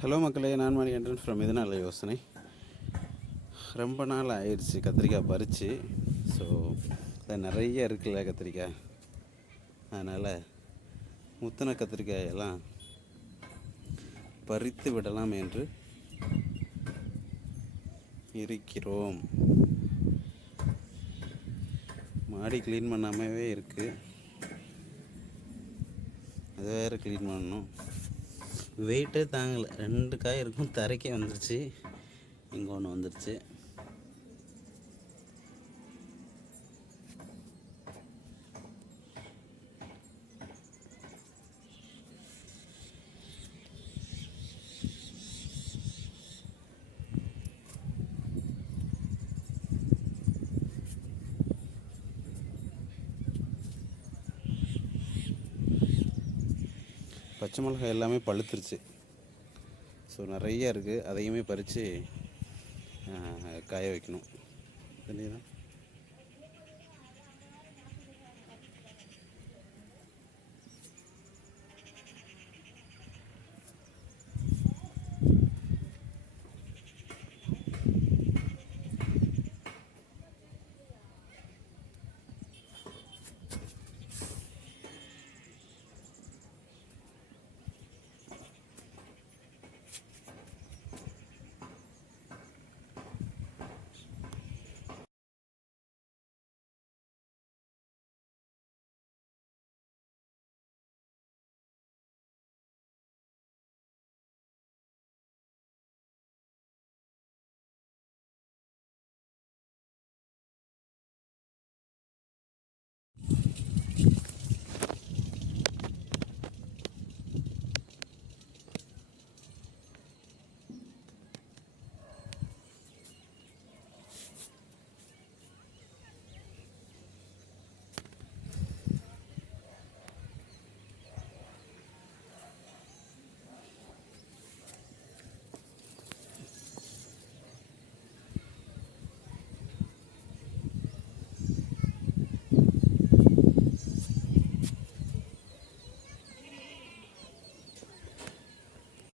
Hello மக்களே. நான் Manikandan from இதனால் யோசனை? ரொம்ப நாள் ஆயிடுச்சு கத்திரிக்காய் பறித்து ஸோ அது நிறைய இருக்குல்ல கத்திரிக்காய். அதனால் முத்தின கத்திரிக்காயெல்லாம் பறித்து விடலாம் என்று இருக்கிறோம். மாடி க்ளீன் பண்ணாமவே இருக்குது அது வேறு க்ளீன் பண்ணணும். வெயிட்டே தாங்கலை. ரெண்டு காய் இருக்கும் தரைக்கே வந்துருச்சு. இங்கே ஒன்று வந்துருச்சு. பச்சை மிளகாய் எல்லாமே பழுத்துருச்சு. ஸோ நிறைய இருக்குது அதையுமே பறித்து காய வைக்கணும். தெரியுதா